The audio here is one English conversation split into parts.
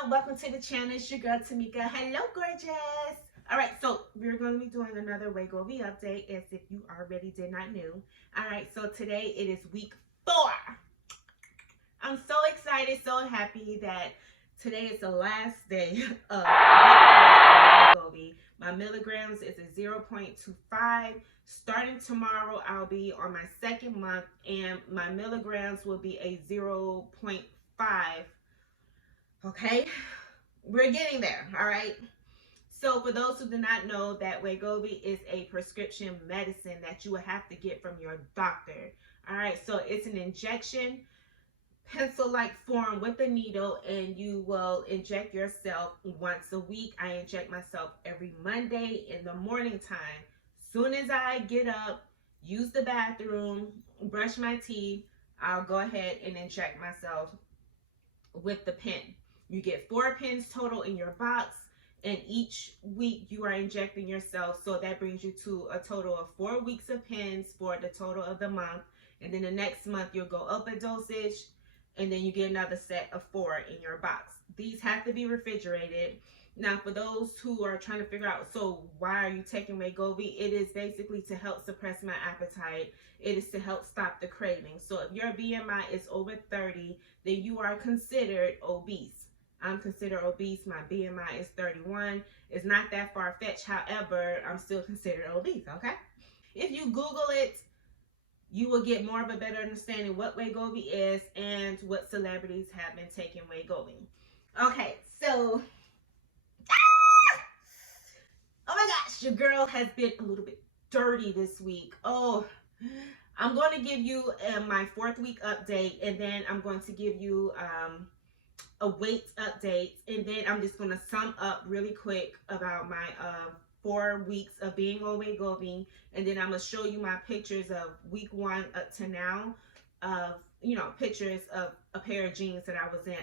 everyone, welcome to the channel. It's your girl Tamika. Hello gorgeous. Alright, so we're going to be doing another Wegovy update, as if you already did not know. Alright, so today it is week 4. I'm so excited, so happy that today is the last day of Wegovy. My milligrams is a 0.25. Starting tomorrow, I'll be on my second month, and my milligrams will be a 0.5. Okay, we're getting there. All right. So for those who do not know, that Wegovy is a prescription medicine that you will have to get from your doctor. All right, so it's an injection, pencil-like form with a needle, and you will inject yourself once a week. I inject myself every Monday in the morning time. Soon as I get up, use the bathroom, brush my teeth, I'll go ahead and inject myself with the pen. You get 4 pens total in your box, and each week you are injecting yourself. So that brings you to a total of 4 weeks of pens for the total of the month. And then the next month you'll go up a dosage, and then you get another set of 4 in your box. These have to be refrigerated. Now, for those who are trying to figure out, so why are you taking Wegovy? It is basically to help suppress my appetite. It is to help stop the craving. So if your BMI is over 30, then you are considered obese. I'm considered obese. My BMI is 31. It's not that far-fetched. However, I'm still considered obese, okay? If you Google it, you will get more of a better understanding what Wegovy is and what celebrities have been taking Wegovy. Okay, so oh my gosh, your girl has been a little bit dirty this week. Oh, I'm going to give you my 4th week update, and then I'm going to give you a weight update, and then I'm just going to sum up really quick about my 4 weeks of being on Wegovy, and then I'm going to show you my pictures of week 1 up to now, of pictures of a pair of jeans that I was in.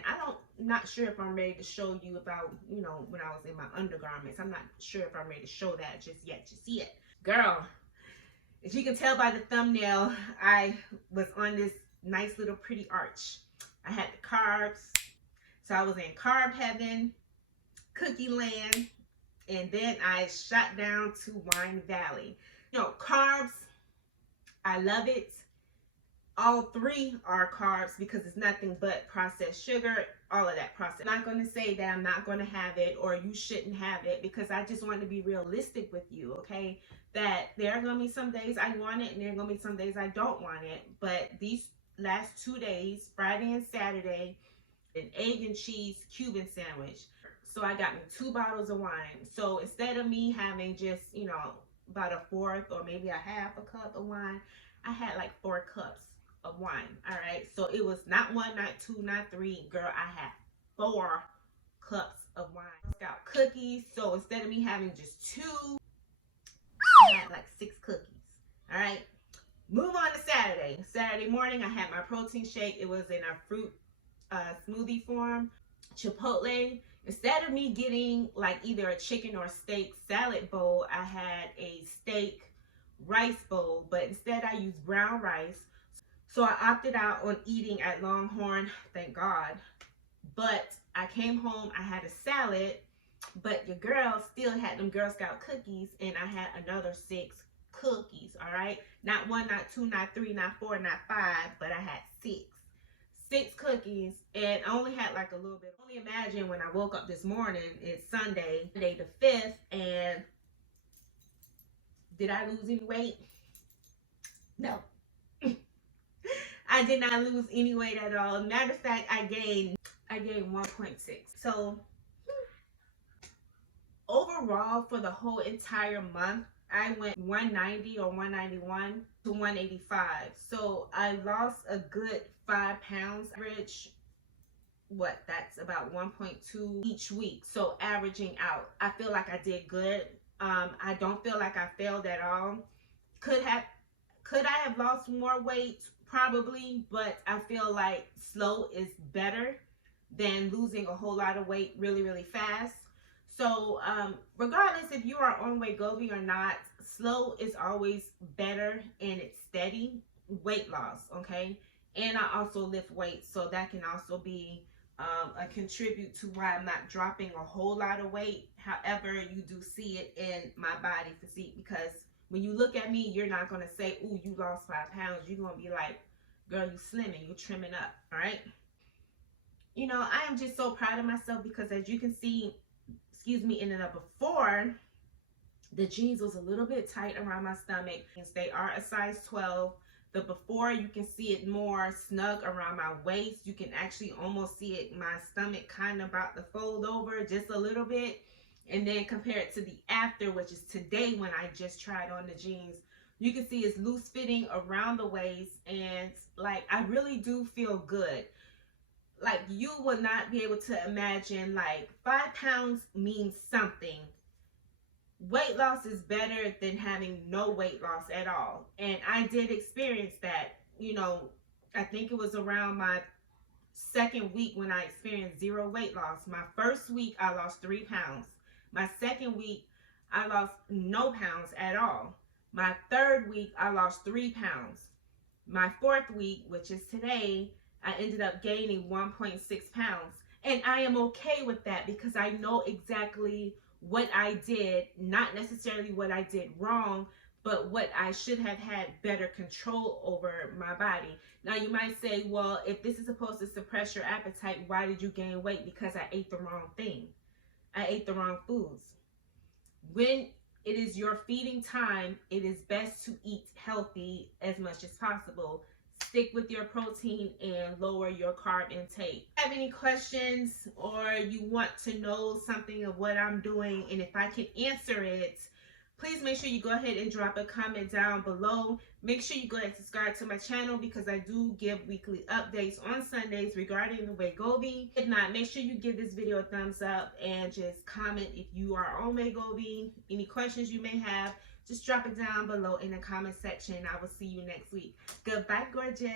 Not sure if I'm ready to show you about, when I was in my undergarments. I'm not sure if I'm ready to show that just yet. Girl, as you can tell by the thumbnail, I was on this nice little pretty arch. I had the carbs. So I was in carb heaven, cookie land, and then I shot down to Wine Valley. Carbs, I love it. All 3 are carbs because it's nothing but processed sugar, all of that processed. I'm not going to say that I'm not going to have it or you shouldn't have it, because I just want to be realistic with you, okay? That there are going to be some days I want it and there are going to be some days I don't want it. But these last 2 days, Friday and Saturday, an egg and cheese Cuban sandwich. So I got me 2 bottles of wine. So instead of me having just, about a 1/4 or maybe a 1/2 cup of wine, I had like 4 cups of wine. All right. So it was not 1, not 2, not 3. Girl, I had 4 cups of wine. Got cookies. So instead of me having just 2, I had like 6 cookies. All right. Move on to Saturday. Saturday morning, I had my protein shake. It was in a fruit smoothie form. Chipotle. Instead of me getting like either a chicken or steak salad bowl, I had a steak rice bowl, but instead I used brown rice. So I opted out on eating at Longhorn, thank God. But I came home, I had a salad, but your girl still had them Girl Scout cookies, and I had another 6 cookies. All right, not 1, not 2, not 3, not 4, not 5, but I had 6 cookies, and I only had like a little bit. Only imagine when I woke up this morning, it's Sunday the 5th, and did I lose any weight? No. I did not lose any weight at all. Matter of fact, I gained 1.6. So overall, for the whole entire month, I went 190 or 191 to 185. So I lost a good 5 pounds average. That's about 1.2 each week. So averaging out, I feel like I did good. I don't feel like I failed at all. Could I have lost more weight? Probably, but I feel like slow is better than losing a whole lot of weight really, really fast. So regardless if you are on Wegovy or not, slow is always better, and it's steady weight loss, okay? And I also lift weights, so that can also be contribute to why I'm not dropping a whole lot of weight. However, you do see it in my body physique, because when you look at me, you're not going to say, ooh, you lost 5 pounds. You're going to be like, girl, you slimming, you trimming up. All right. You know, I am just so proud of myself, because as you can see, excuse me, in the before, the jeans was a little bit tight around my stomach. They are a size 12. The before, you can see it more snug around my waist. You can actually almost see it, my stomach kind of about to fold over just a little bit. And then compare it to the after, which is today when I just tried on the jeans. You can see it's loose fitting around the waist, and like I really do feel good. Like you would not be able to imagine, like 5 pounds means something. Weight loss is better than having no weight loss at all. And I did experience that. You know, I think it was around my second week when I experienced zero weight loss. My first week, I lost 3 pounds. My second week, I lost no pounds at all. My third week, I lost 3 pounds. My fourth week, which is today, I ended up gaining 1.6 pounds. And I am okay with that, because I know exactly what I did, not necessarily what I did wrong, but what I should have had better control over my body. Now you might say, well, if this is supposed to suppress your appetite, why did you gain weight? Because I ate the wrong thing. I ate the wrong foods. When it is your feeding time, it is best to eat healthy as much as possible. Stick with your protein and lower your carb intake. If you have any questions, or you want to know something of what I'm doing and if I can answer it, please make sure you go ahead and drop a comment down below. Make sure you go ahead and subscribe to my channel, because I do give weekly updates on Sundays regarding the Wegovy. If not, make sure you give this video a thumbs up and just comment if you are on Wegovy. Any questions you may have, just drop it down below in the comment section. I will see you next week. Goodbye, gorgeous.